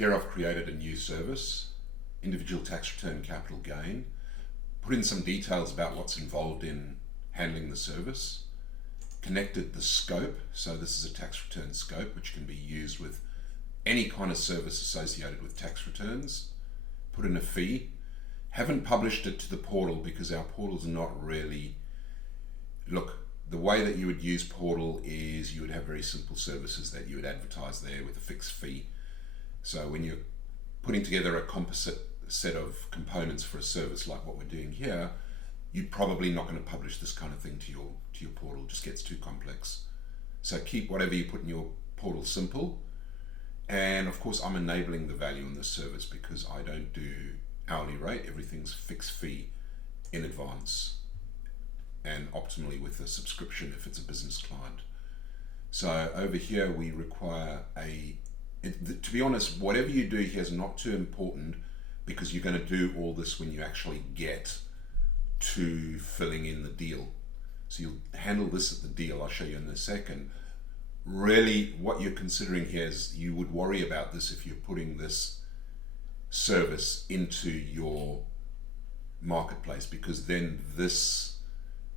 Here I've created a new service, individual tax return capital gain, put in some details about what's involved in handling the service, connected the scope, so this is a tax return scope which can be used with any kind of service associated with tax returns, put in a fee, haven't published it to the portal because our portal's not really, look, the way that you would use portal is you would have very simple services that you would advertise there with a fixed fee. So when you're putting together a composite set of components for a service like what we're doing here, you're probably not going to publish this kind of thing to your portal. It just gets too complex. So keep whatever you put in your portal simple. And of course I'm enabling the value in this service because I don't do hourly rate, everything's fixed fee in advance, and optimally with a subscription if it's a business client. So over here we require to be honest, whatever you do here is not too important because you're going to do all this when you actually get to filling in the deal. So you'll handle this at the deal, I'll show you in a second. Really what you're considering here is you would worry about this if you're putting this service into your marketplace, because then this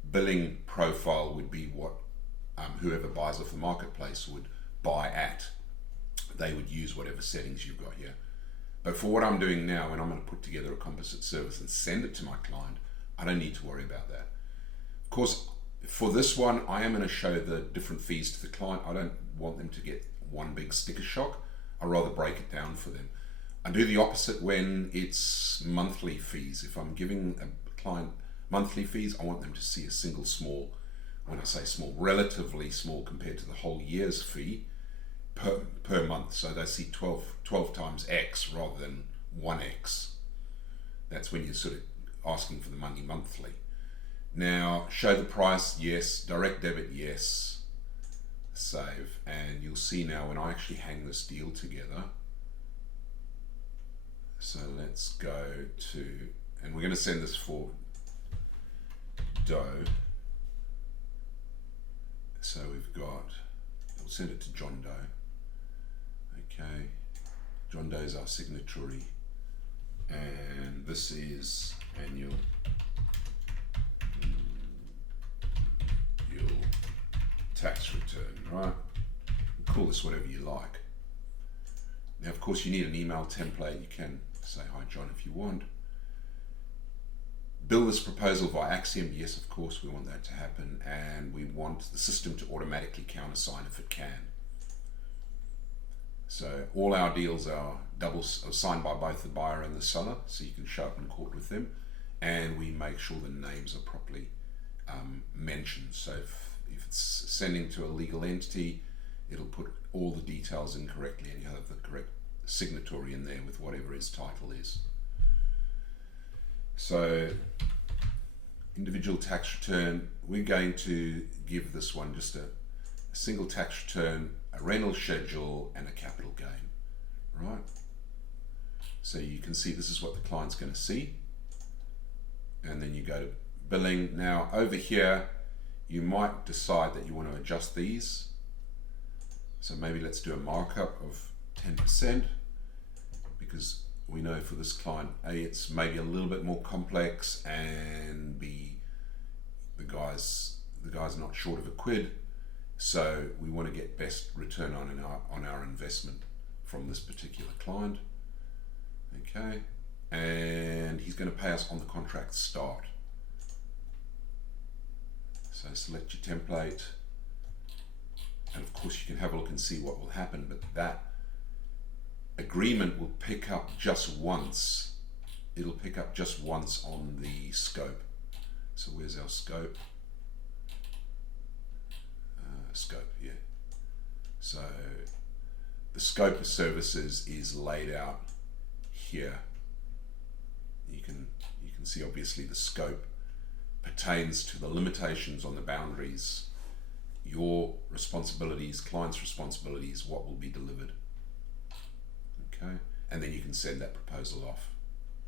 billing profile would be what whoever buys off the marketplace would buy at. They would use whatever settings you've got here. But for what I'm doing now, when I'm going to put together a composite service and send it to my client, I don't need to worry about that. Of course, for this one, I am going to show the different fees to the client. I don't want them to get one big sticker shock. I'd rather break it down for them. I do the opposite when it's monthly fees. If I'm giving a client monthly fees, I want them to see a single small, when I say small, relatively small compared to the whole year's fee per month. So they see 12 times X rather than 1X. That's when you're sort of asking for the money monthly. Now, show the price, yes. Direct debit, yes. Save. And you'll see now when I actually hang this deal together. So let's go to, and we're going to send this for Doe. So we've got, we'll send it to John Doe. Okay, John Doe is our signatory, and this is annual tax return, right? Call this whatever you like. Now, of course, you need an email template. You can say hi, John, if you want. Build this proposal via Axiom. Yes, of course, we want that to happen, and we want the system to automatically countersign if it can. So all our deals are signed by both the buyer and the seller, so you can show up in court with them, and we make sure the names are properly mentioned. So if it's sending to a legal entity, it'll put all the details in correctly, and you have the correct signatory in there with whatever his title is. So individual tax return, we're going to give this one just a single tax return, a rental schedule, and a capital gain, right? So you can see this is what the client's going to see, and then you go to billing. Now over here you might decide that you want to adjust these, so maybe let's do a markup of 10%, because we know for this client, A, it's maybe a little bit more complex, and B, the guy's not short of a quid, so we want to get best return on our investment from this particular client. Okay, and he's going to pay us on the contract start. So select your template, and of course you can have a look and see what will happen, but that agreement will pick up just once. It'll pick up just once on the scope. So where's our scope? Scope, yeah. So the scope of services is laid out here. You can see obviously the scope pertains to the limitations on the boundaries, your responsibilities, client's responsibilities, what will be delivered. Okay, and then you can send that proposal off.